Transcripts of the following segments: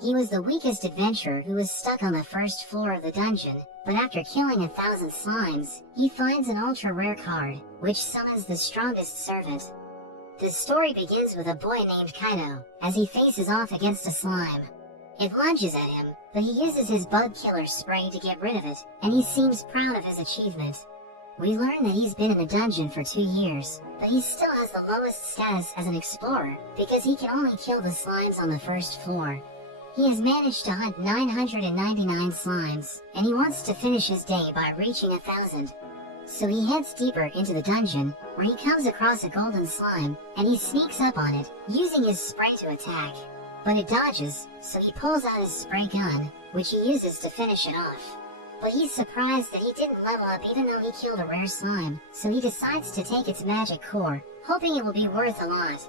He was the weakest adventurer who was stuck on the first floor of the dungeon, but after killing 1,000 slimes, he finds an ultra-rare card, which summons the strongest servant. The story begins with a boy named Kaito, as he faces off against a slime. It lunges at him, but he uses his bug killer spray to get rid of it, and he seems proud of his achievement. We learn that he's been in the dungeon for 2 years, but he still has the lowest status as an explorer, because he can only kill the slimes on the first floor. He has managed to hunt 999 slimes, and he wants to finish his day by reaching 1,000. So he heads deeper into the dungeon, where he comes across a golden slime, and he sneaks up on it, using his spray to attack. But it dodges, so he pulls out his spray gun, which he uses to finish it off. But he's surprised that he didn't level up even though he killed a rare slime, so he decides to take its magic core, hoping it will be worth a lot.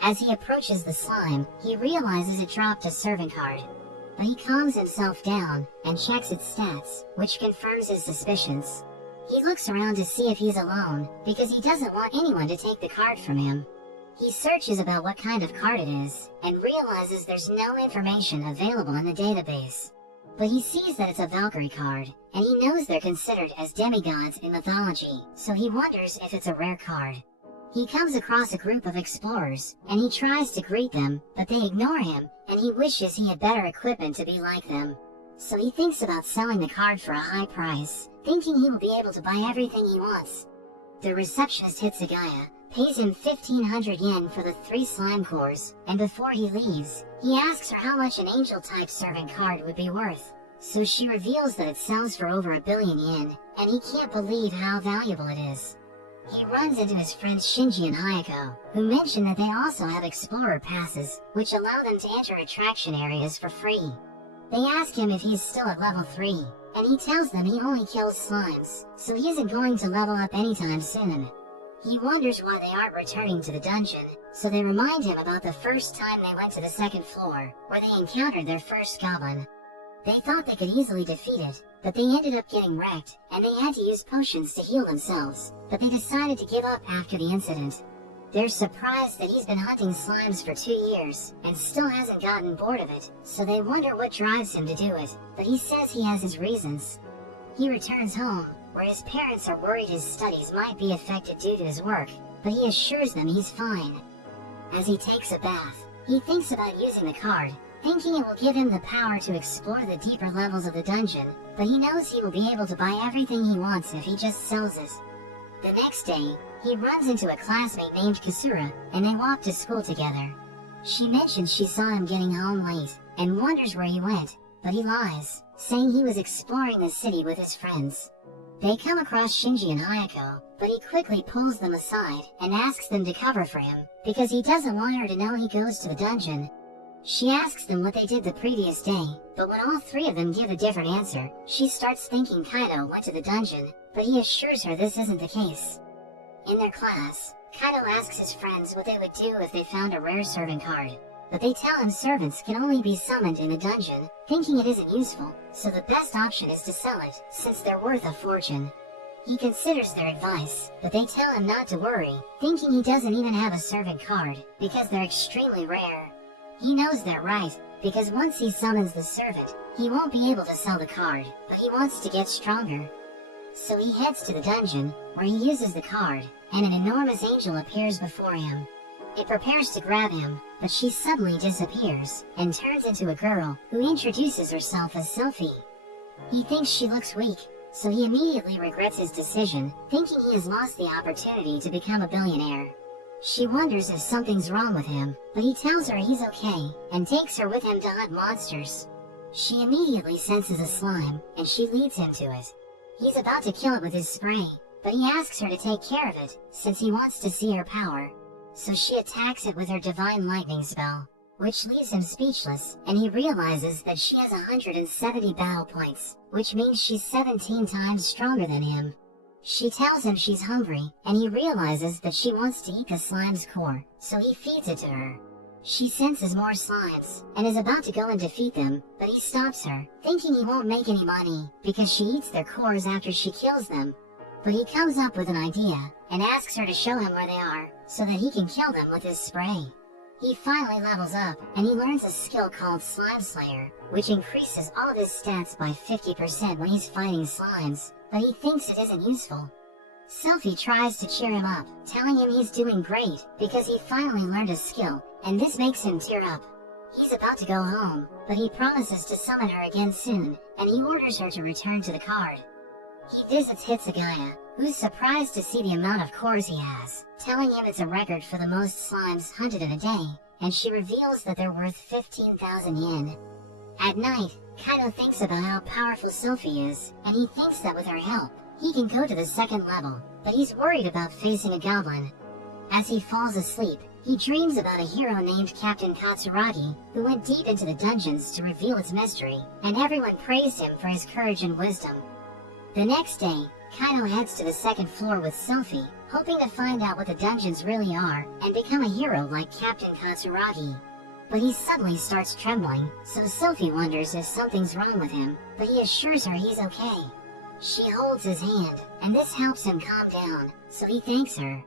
As he approaches the slime, he realizes it dropped a servant card. But he calms himself down, and checks its stats, which confirms his suspicions. He looks around to see if he's alone, because he doesn't want anyone to take the card from him. He searches about what kind of card it is, and realizes there's no information available in the database. But he sees that it's a Valkyrie card, and he knows they're considered as demigods in mythology, so he wonders if it's a rare card. He comes across a group of explorers, and he tries to greet them, but they ignore him, and he wishes he had better equipment to be like them. So he thinks about selling the card for a high price, thinking he will be able to buy everything he wants. The receptionist Hitsugaya pays him 1,500 yen for the 3 slime cores, and before he leaves, he asks her how much an angel-type servant card would be worth. So she reveals that it sells for over 1 billion yen, and he can't believe how valuable it is. He runs into his friends Shinji and Hayako, who mention that they also have explorer passes, which allow them to enter attraction areas for free. They ask him if he's still at level 3, and he tells them he only kills slimes, so he isn't going to level up anytime soon. He wonders why they aren't returning to the dungeon, so they remind him about the first time they went to the 2nd floor, where they encountered their first goblin. They thought they could easily defeat it, but they ended up getting wrecked, and they had to use potions to heal themselves, but they decided to give up after the incident. They're surprised that he's been hunting slimes for 2 years, and still hasn't gotten bored of it, so they wonder what drives him to do it, but he says he has his reasons. He returns home, where his parents are worried his studies might be affected due to his work, but he assures them he's fine. As he takes a bath, he thinks about using the card, thinking it will give him the power to explore the deeper levels of the dungeon, but he knows he will be able to buy everything he wants if he just sells it. The next day, he runs into a classmate named Kasura, and they walk to school together. She mentions she saw him getting home late, and wonders where he went, but he lies, saying he was exploring the city with his friends. They come across Shinji and Hayako, but he quickly pulls them aside and asks them to cover for him, because he doesn't want her to know he goes to the dungeon. She asks them what they did the previous day, but when all 3 of them give a different answer, she starts thinking Kaito went to the dungeon, but he assures her this isn't the case. In their class, Kaito asks his friends what they would do if they found a rare servant card, but they tell him servants can only be summoned in the dungeon, thinking it isn't useful, so the best option is to sell it, since they're worth a fortune. He considers their advice, but they tell him not to worry, thinking he doesn't even have a servant card, because they're extremely rare. He knows they're right, because once he summons the servant, he won't be able to sell the card, but he wants to get stronger. So he heads to the dungeon, where he uses the card, and an enormous angel appears before him. It prepares to grab him, but she suddenly disappears, and turns into a girl, who introduces herself as Sophie. He thinks she looks weak, so he immediately regrets his decision, thinking he has lost the opportunity to become a billionaire. She wonders if something's wrong with him, but he tells her he's okay, and takes her with him to hunt monsters. She immediately senses a slime, and she leads him to it. He's about to kill it with his spray, but he asks her to take care of it, since he wants to see her power. So she attacks it with her divine lightning spell, which leaves him speechless, and he realizes that she has 170 battle points, which means she's 17 times stronger than him. She tells him she's hungry, and he realizes that she wants to eat the slime's core, so he feeds it to her. She senses more slimes, and is about to go and defeat them, but he stops her, thinking he won't make any money, because she eats their cores after she kills them. But he comes up with an idea, and asks her to show him where they are, so that he can kill them with his spray. He finally levels up, and he learns a skill called Slime Slayer, which increases all of his stats by 50% when he's fighting slimes, but he thinks it isn't useful. Sophie tries to cheer him up, telling him he's doing great, because he finally learned a skill, and this makes him tear up. He's about to go home, but he promises to summon her again soon, and he orders her to return to the card. He visits Hitsugaya, who's surprised to see the amount of cores he has, telling him it's a record for the most slimes hunted in a day, and she reveals that they're worth 15,000 yen. At night, Kaito thinks about how powerful Sophie is, and he thinks that with her help, he can go to the second level, but he's worried about facing a goblin. As he falls asleep, he dreams about a hero named Captain Katsuragi, who went deep into the dungeons to reveal its mystery, and everyone praised him for his courage and wisdom. The next day, Kaito heads to the second floor with Sophie, hoping to find out what the dungeons really are, and become a hero like Captain Katsuragi. But he suddenly starts trembling, so Sophie wonders if something's wrong with him, but he assures her he's okay. She holds his hand, and this helps him calm down, so he thanks her.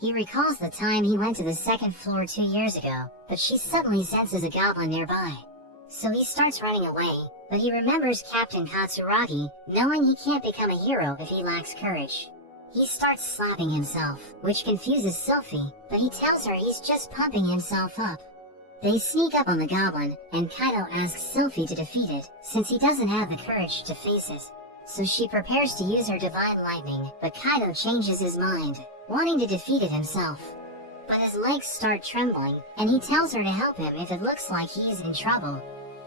He recalls the time he went to the second floor 2 years ago, but she suddenly senses a goblin nearby. So he starts running away, but he remembers Captain Katsuragi, knowing he can't become a hero if he lacks courage. He starts slapping himself, which confuses Sophie, but he tells her he's just pumping himself up. They sneak up on the goblin, and Kaito asks Sophie to defeat it, since he doesn't have the courage to face it. So she prepares to use her Divine Lightning, but Kaito changes his mind, wanting to defeat it himself. But his legs start trembling, and he tells her to help him if it looks like he's in trouble.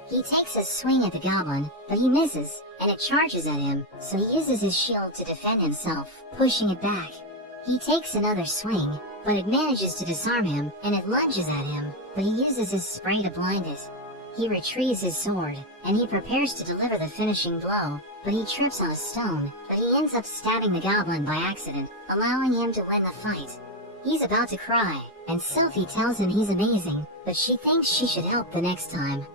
He takes a swing at the goblin, but he misses, and it charges at him, so he uses his shield to defend himself, pushing it back. He takes another swing, but it manages to disarm him, and it lunges at him, but he uses his spray to blind it. He retrieves his sword, and he prepares to deliver the finishing blow, but he trips on a stone, but he ends up stabbing the goblin by accident, allowing him to win the fight. He's about to cry, and Sophie tells him he's amazing, but she thinks she should help the next time.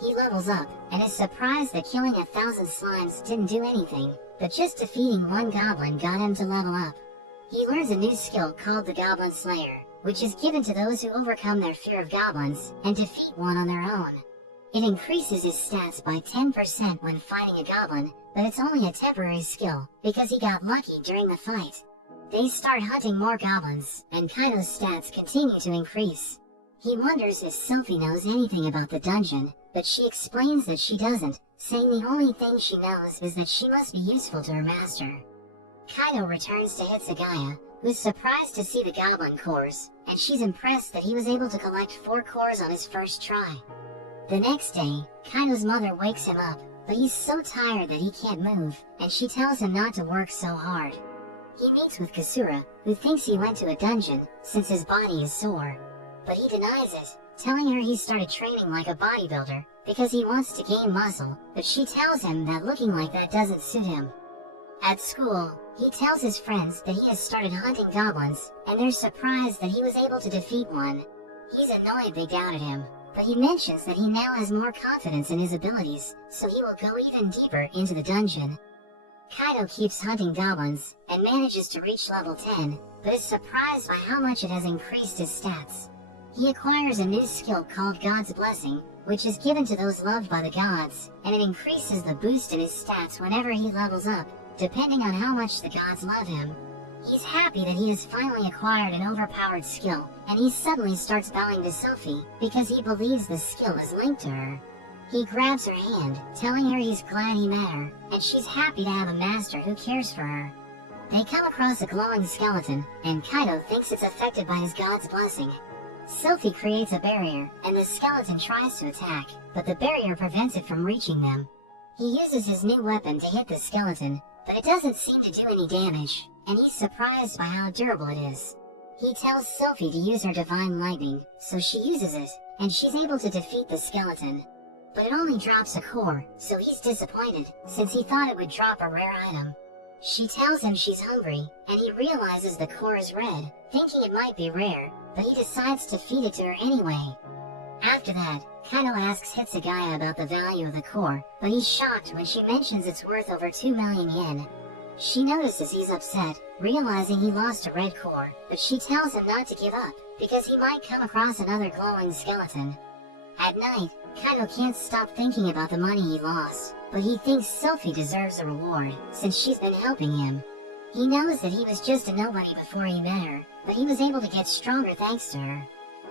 He levels up, and is surprised that killing 1,000 slimes didn't do anything, but just defeating one goblin got him to level up. He learns a new skill called the Goblin Slayer, which is given to those who overcome their fear of goblins and defeat one on their own. It increases his stats by 10% when fighting a goblin, but it's only a temporary skill, because he got lucky during the fight. They start hunting more goblins, and Kaito's stats continue to increase. He wonders if Sophie knows anything about the dungeon, but she explains that she doesn't, saying the only thing she knows is that she must be useful to her master. Kaito returns to Hitsugaya, who's surprised to see the goblin cores, and she's impressed that he was able to collect 4 cores on his first try. The next day, Kaito's mother wakes him up, but he's so tired that he can't move, and she tells him not to work so hard. He meets with Kasura, who thinks he went to a dungeon, since his body is sore. But he denies it, telling her he started training like a bodybuilder, because he wants to gain muscle, but she tells him that looking like that doesn't suit him. At school, he tells his friends that he has started hunting goblins, and they're surprised that he was able to defeat one. He's annoyed they doubted him, but he mentions that he now has more confidence in his abilities, so he will go even deeper into the dungeon. Kaito keeps hunting goblins, and manages to reach level 10, but is surprised by how much it has increased his stats. He acquires a new skill called God's Blessing, which is given to those loved by the gods, and it increases the boost in his stats whenever he levels up, depending on how much the gods love him. He's happy that he has finally acquired an overpowered skill, and he suddenly starts bowing to Sophie, because he believes the skill is linked to her. He grabs her hand, telling her he's glad he met her, and she's happy to have a master who cares for her. They come across a glowing skeleton, and Kaito thinks it's affected by his God's Blessing. Sophie creates a barrier, and the skeleton tries to attack, but the barrier prevents it from reaching them. He uses his new weapon to hit the skeleton, but it doesn't seem to do any damage, and he's surprised by how durable it is. He tells Sophie to use her Divine Lightning, so she uses it, and she's able to defeat the skeleton. But it only drops a core, so he's disappointed, since he thought it would drop a rare item. She tells him she's hungry, and he realizes the core is red, thinking it might be rare, but he decides to feed it to her anyway. After that, Kaito asks Hitsugaya about the value of the core, but he's shocked when she mentions it's worth over 2 million yen. She notices he's upset, realizing he lost a red core, but she tells him not to give up, because he might come across another glowing skeleton. At night, Kaito can't stop thinking about the money he lost, but he thinks Sophie deserves a reward, since she's been helping him. He knows that he was just a nobody before he met her, but he was able to get stronger thanks to her.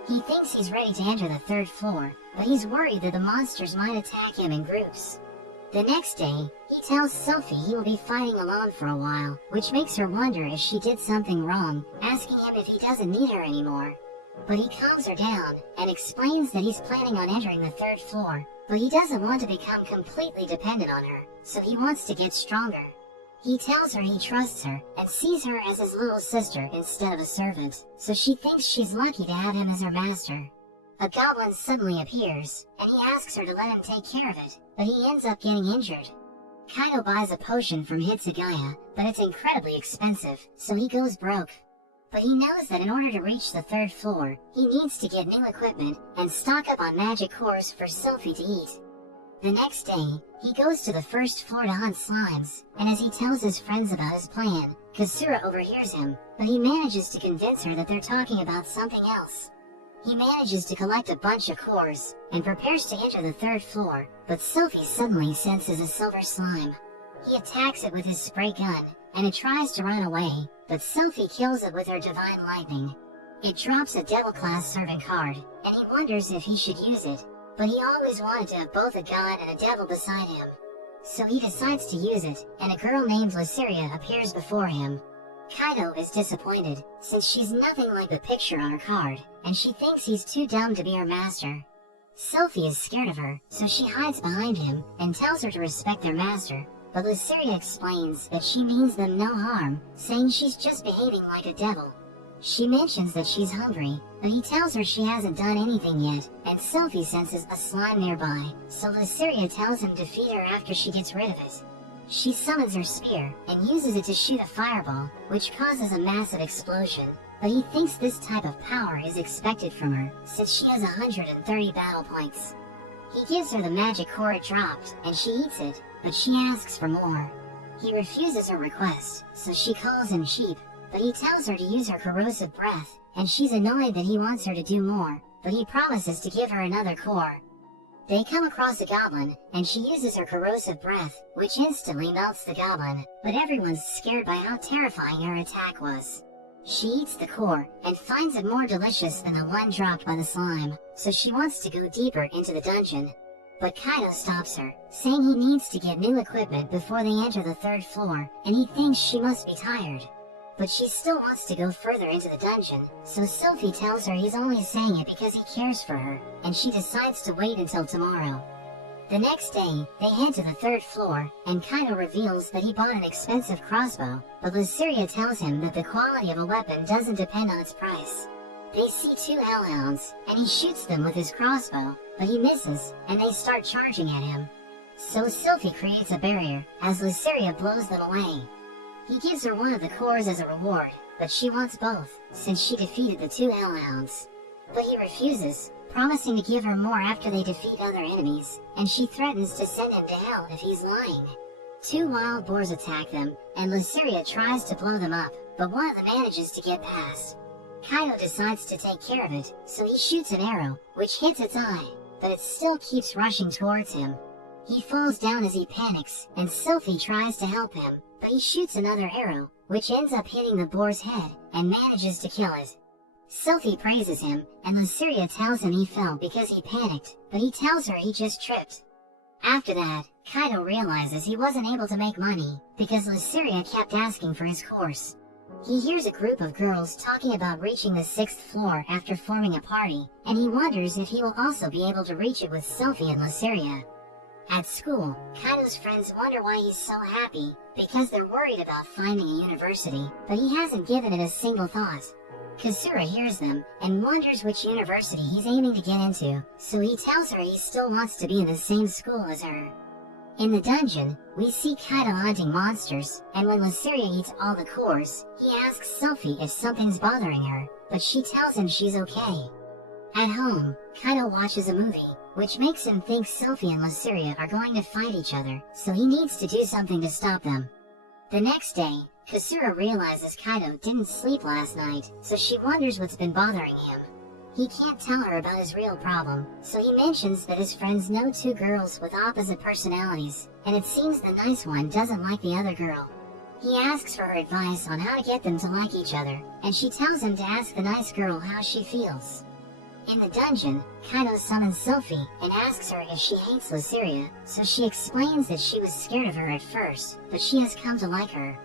He thinks he's ready to enter the 3rd floor, but he's worried that the monsters might attack him in groups. The next day, he tells Sophie he will be fighting alone for a while, which makes her wonder if she did something wrong, asking him if he doesn't need her anymore. But he calms her down, and explains that he's planning on entering the 3rd floor, but he doesn't want to become completely dependent on her, so he wants to get stronger. He tells her he trusts her, and sees her as his little sister instead of a servant, so she thinks she's lucky to have him as her master. A goblin suddenly appears, and he asks her to let him take care of it, but he ends up getting injured. Kaito buys a potion from Hitsugaya, but it's incredibly expensive, so he goes broke. But he knows that in order to reach the 3rd floor, he needs to get new equipment and stock up on magic cores for Sophie to eat. The next day, he goes to the 1st floor to hunt slimes, and as he tells his friends about his plan, Kasura overhears him, but he manages to convince her that they're talking about something else. He manages to collect a bunch of cores, and prepares to enter the 3rd floor, but Sophie suddenly senses a silver slime. He attacks it with his spray gun, and it tries to run away, but Sophie kills it with her divine lightning. It drops a devil-class servant card, and he wonders if he should use it, but he always wanted to have both a god and a devil beside him. So he decides to use it, and a girl named Lysiria appears before him. Kaito is disappointed, since she's nothing like the picture on her card, and she thinks he's too dumb to be her master. Sophie is scared of her, so she hides behind him, and tells her to respect their master, but Lysiria explains that she means them no harm, saying she's just behaving like a devil. She mentions that she's hungry, but he tells her she hasn't done anything yet, and Sophie senses a slime nearby, so Lysiria tells him to feed her after she gets rid of it. She summons her spear, and uses it to shoot a fireball, which causes a massive explosion, but he thinks this type of power is expected from her, since she has 130 battle points. He gives her the magic core it dropped, and she eats it, but she asks for more. He refuses her request, so she calls him cheap, but he tells her to use her corrosive breath, and she's annoyed that he wants her to do more, but he promises to give her another core. They come across a goblin, and she uses her corrosive breath, which instantly melts the goblin, but everyone's scared by how terrifying her attack was. She eats the core, and finds it more delicious than the one dropped by the slime, so she wants to go deeper into the dungeon. But Kaito stops her, saying he needs to get new equipment before they enter the 3rd floor, and he thinks she must be tired. But she still wants to go further into the dungeon, so Sophie tells her he's only saying it because he cares for her, and she decides to wait until tomorrow. The next day, they head to the 3rd floor, and Kaito reveals that he bought an expensive crossbow, but Lysiria tells him that the quality of a weapon doesn't depend on its price. They see 2 hellhounds, and he shoots them with his crossbow, but he misses, and they start charging at him. So Sophie creates a barrier, as Lysiria blows them away. He gives her one of the cores as a reward, but she wants both, since she defeated the 2 hellhounds. But he refuses, promising to give her more after they defeat other enemies, and she threatens to send him to hell if he's lying. 2 wild boars attack them, and Lysiria tries to blow them up, but one of them manages to get past. Kaito decides to take care of it, so he shoots an arrow, which hits its eye, but it still keeps rushing towards him. He falls down as he panics, and Sophie tries to help him, but he shoots another arrow, which ends up hitting the boar's head, and manages to kill it. Sophie praises him, and Lysiria tells him he fell because he panicked, but he tells her he just tripped. After that, Kaito realizes he wasn't able to make money, because Lysiria kept asking for his course. He hears a group of girls talking about reaching the 6th floor after forming a party, and he wonders if he will also be able to reach it with Sophie and Lysiria. At school, Kaito's friends wonder why he's so happy, because they're worried about finding a university, but he hasn't given it a single thought. Kasura hears them, and wonders which university he's aiming to get into, so he tells her he still wants to be in the same school as her. In the dungeon, we see Kaito hunting monsters, and when Lysiria eats all the cores, he asks Sophie if something's bothering her, but she tells him she's okay. At home, Kaito watches a movie, which makes him think Sophie and Lysiria are going to fight each other, so he needs to do something to stop them. The next day, Kasura realizes Kaito didn't sleep last night, so she wonders what's been bothering him. He can't tell her about his real problem, so he mentions that his friends know two girls with opposite personalities, and it seems the nice one doesn't like the other girl. He asks for her advice on how to get them to like each other, and she tells him to ask the nice girl how she feels. In the dungeon, Kaito summons Sophie and asks her if she hates Luceria, so she explains that she was scared of her at first, but she has come to like her.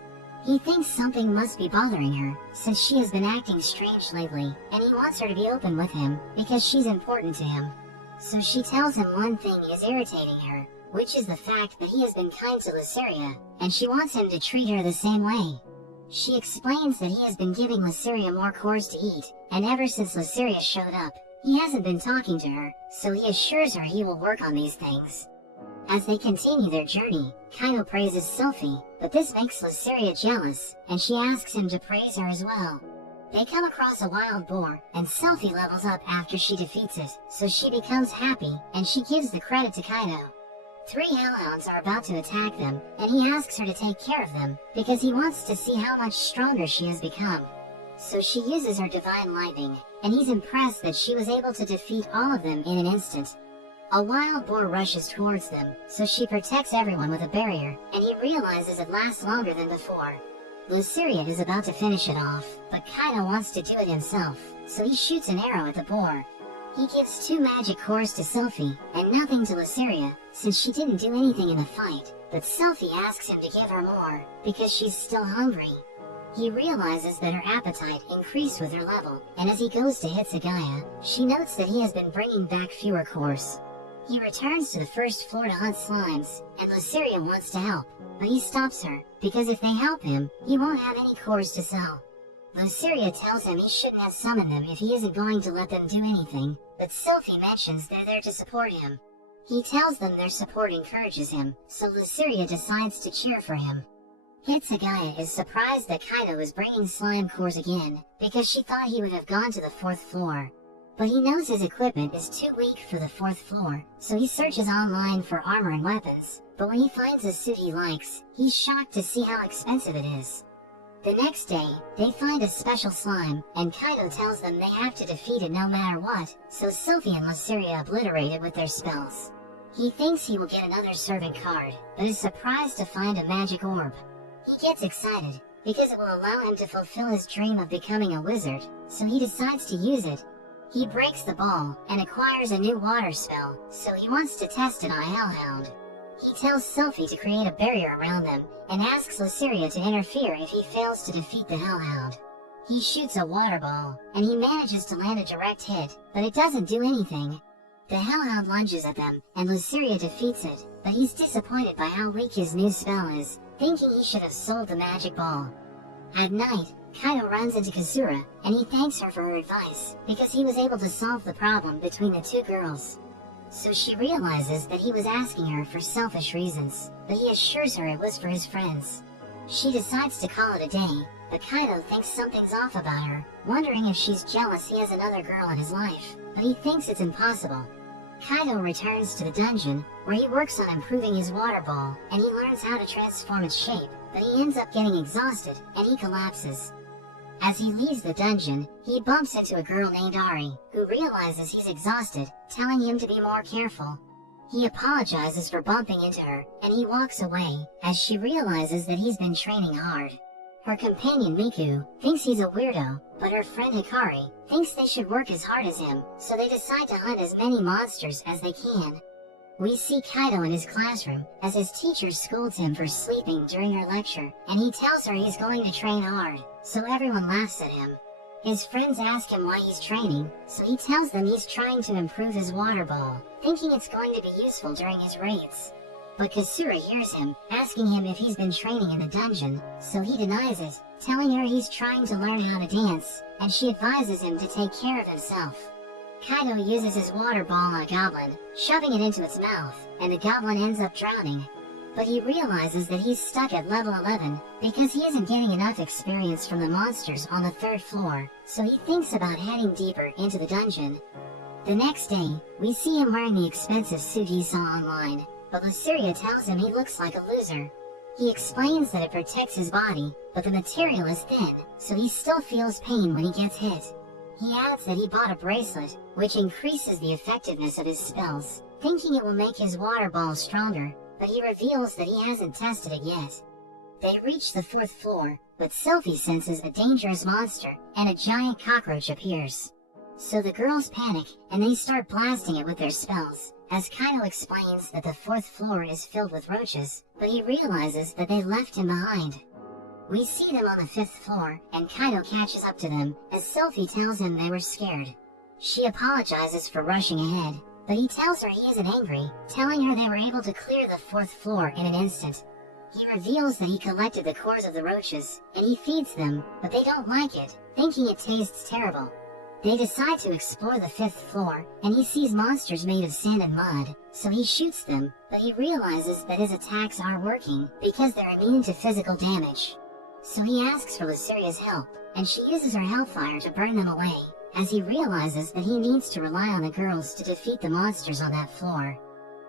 He thinks something must be bothering her, since she has been acting strange lately, and he wants her to be open with him, because she's important to him. So she tells him one thing is irritating her, which is the fact that he has been kind to Luceria, and she wants him to treat her the same way. She explains that he has been giving Luceria more cores to eat, and ever since Luceria showed up, he hasn't been talking to her, so he assures her he will work on these things. As they continue their journey, Kaito praises Sophie, but this makes Luceria jealous, and she asks him to praise her as well. They come across a wild boar, and Sophie levels up after she defeats it, so she becomes happy, and she gives the credit to Kaito. 3 hellhounds are about to attack them, and he asks her to take care of them, because he wants to see how much stronger she has become. So she uses her divine lightning, and he's impressed that she was able to defeat all of them in an instant. A wild boar rushes towards them, so she protects everyone with a barrier, and he realizes it lasts longer than before. Luceria is about to finish it off, but Kaito wants to do it himself, so he shoots an arrow at the boar. He gives 2 magic cores to Sophie, and nothing to Luceria, since she didn't do anything in the fight, but Sophie asks him to give her more, because she's still hungry. He realizes that her appetite increased with her level, and as he goes to hit Sagaya, she notes that he has been bringing back fewer cores. He returns to the first floor to hunt slimes, and Luceria wants to help, but he stops her, because if they help him, he won't have any cores to sell. Luceria tells him he shouldn't have summoned them if he isn't going to let them do anything, but Sophie mentions they're there to support him. He tells them their support encourages him, so Luceria decides to cheer for him. Hitsugaya is surprised that Kaito is bringing slime cores again, because she thought he would have gone to the 4th floor. But he knows his equipment is too weak for the 4th floor, so he searches online for armor and weapons, but when he finds a suit he likes, he's shocked to see how expensive it is. The next day, they find a special slime, and Kaito tells them they have to defeat it no matter what, so Sophie and Luceria obliterate it with their spells. He thinks he will get another servant card, but is surprised to find a magic orb. He gets excited, because it will allow him to fulfill his dream of becoming a wizard, so he decides to use it. He breaks the ball, and acquires a new water spell, so he wants to test it on a hellhound. He tells Sophie to create a barrier around them, and asks Luceria to interfere if he fails to defeat the hellhound. He shoots a water ball, and he manages to land a direct hit, but it doesn't do anything. The hellhound lunges at them, and Luceria defeats it, but he's disappointed by how weak his new spell is, thinking he should have sold the magic ball. At night, Kaito runs into Kasura, and he thanks her for her advice, because he was able to solve the problem between the 2 girls. So she realizes that he was asking her for selfish reasons, but he assures her it was for his friends. She decides to call it a day, but Kaito thinks something's off about her, wondering if she's jealous he has another girl in his life, but he thinks it's impossible. Kaito returns to the dungeon, where he works on improving his water ball, and he learns how to transform its shape, but he ends up getting exhausted, and he collapses. As he leaves the dungeon, he bumps into a girl named Ari, who realizes he's exhausted, telling him to be more careful. He apologizes for bumping into her, and he walks away, as she realizes that he's been training hard. Her companion Miku thinks he's a weirdo, but her friend Hikari thinks they should work as hard as him, so they decide to hunt as many monsters as they can. We see Kaito in his classroom, as his teacher scolds him for sleeping during her lecture, and he tells her he's going to train hard, so everyone laughs at him. His friends ask him why he's training, so he tells them he's trying to improve his water ball, thinking it's going to be useful during his raids. But Kasura hears him, asking him if he's been training in the dungeon, so he denies it, telling her he's trying to learn how to dance, and she advises him to take care of himself. Kaito uses his water ball on a goblin, shoving it into its mouth, and the goblin ends up drowning. But he realizes that he's stuck at level 11, because he isn't getting enough experience from the monsters on the 3rd floor, so he thinks about heading deeper into the dungeon. The next day, we see him wearing the expensive suit he saw online, but Luceria tells him he looks like a loser. He explains that it protects his body, but the material is thin, so he still feels pain when he gets hit. He adds that he bought a bracelet, which increases the effectiveness of his spells, thinking it will make his water ball stronger, but he reveals that he hasn't tested it yet. They reach the 4th floor, but Sophie senses a dangerous monster, and a giant cockroach appears. So the girls panic, and they start blasting it with their spells, as Kaito explains that the 4th floor is filled with roaches, but he realizes that they left him behind. We see them on the 5th floor, and Kaito catches up to them, as Sophie tells him they were scared. She apologizes for rushing ahead, but he tells her he isn't angry, telling her they were able to clear the 4th floor in an instant. He reveals that he collected the cores of the roaches, and he feeds them, but they don't like it, thinking it tastes terrible. They decide to explore the 5th floor, and he sees monsters made of sand and mud, so he shoots them, but he realizes that his attacks are working, because they're immune to physical damage. So he asks for Luceria's help, and she uses her hellfire to burn them away, as he realizes that he needs to rely on the girls to defeat the monsters on that floor.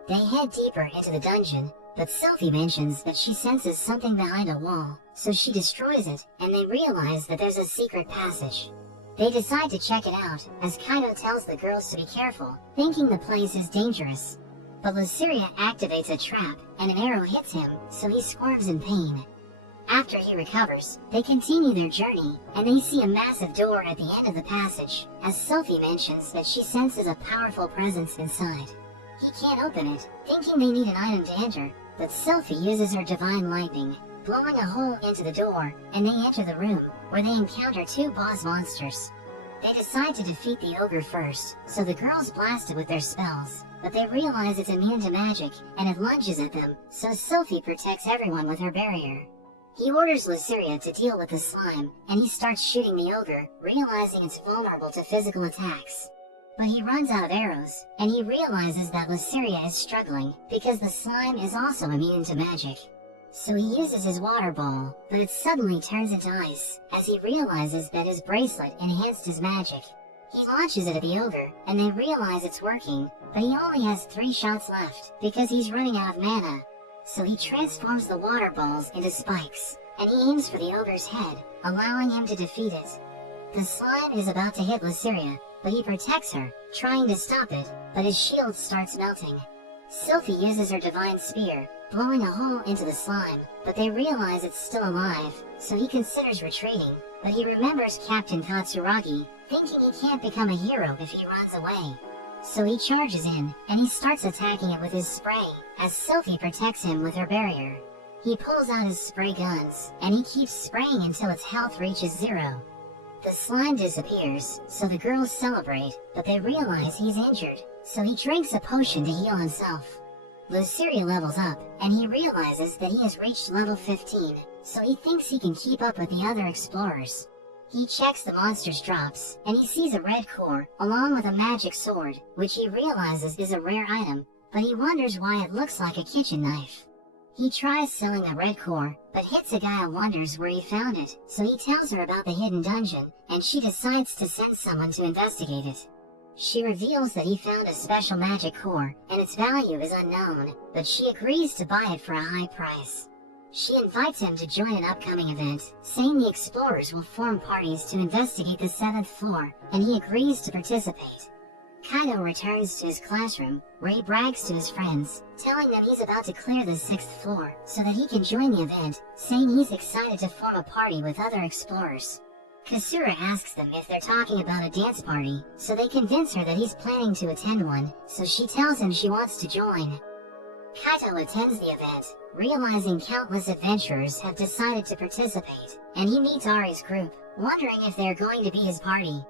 They head deeper into the dungeon, but Sophie mentions that she senses something behind a wall, so she destroys it, and they realize that there's a secret passage. They decide to check it out, as Kaito tells the girls to be careful, thinking the place is dangerous. But Luceria activates a trap, and an arrow hits him, so he squirms in pain. After he recovers, they continue their journey, and they see a massive door at the end of the passage, as Sophie mentions that she senses a powerful presence inside. He can't open it, thinking they need an item to enter, but Sophie uses her divine lightning, blowing a hole into the door, and they enter the room, where they encounter 2 boss monsters. They decide to defeat the ogre first, so the girls blast it with their spells, but they realize it's immune to magic, and it lunges at them, so Sophie protects everyone with her barrier. He orders Luceria to deal with the slime, and he starts shooting the ogre, realizing it's vulnerable to physical attacks. But he runs out of arrows, and he realizes that Luceria is struggling, because the slime is also immune to magic. So he uses his water ball, but it suddenly turns into ice, as he realizes that his bracelet enhanced his magic. He launches it at the ogre, and they realize it's working, but he only has 3 shots left, because he's running out of mana. So he transforms the water balls into spikes, and he aims for the ogre's head, allowing him to defeat it. The slime is about to hit Luceria, but he protects her, trying to stop it, but his shield starts melting. Sophie uses her divine spear, blowing a hole into the slime, but they realize it's still alive, so he considers retreating, but he remembers Captain Katsuragi, thinking he can't become a hero if he runs away. So he charges in, and he starts attacking it with his spray, as Sophie protects him with her barrier. He pulls out his spray guns, and he keeps spraying until its health reaches 0. The slime disappears, so the girls celebrate, but they realize he's injured, so he drinks a potion to heal himself. Luceria levels up, and he realizes that he has reached level 15, so he thinks he can keep up with the other explorers. He checks the monster's drops, and he sees a red core, along with a magic sword, which he realizes is a rare item, but he wonders why it looks like a kitchen knife. He tries selling the red core, but Hitsugaya wonders where he found it, so he tells her about the hidden dungeon, and she decides to send someone to investigate it. She reveals that he found a special magic core, and its value is unknown, but she agrees to buy it for a high price. She invites him to join an upcoming event, saying the explorers will form parties to investigate the 7th floor, and he agrees to participate. Kaito returns to his classroom, where he brags to his friends, telling them he's about to clear the 6th floor, so that he can join the event, saying he's excited to form a party with other explorers. Kasura asks them if they're talking about a dance party, so they convince her that he's planning to attend one, so she tells him she wants to join. Kaito attends the event, realizing countless adventurers have decided to participate, and he meets Ari's group, wondering if they're going to be his party,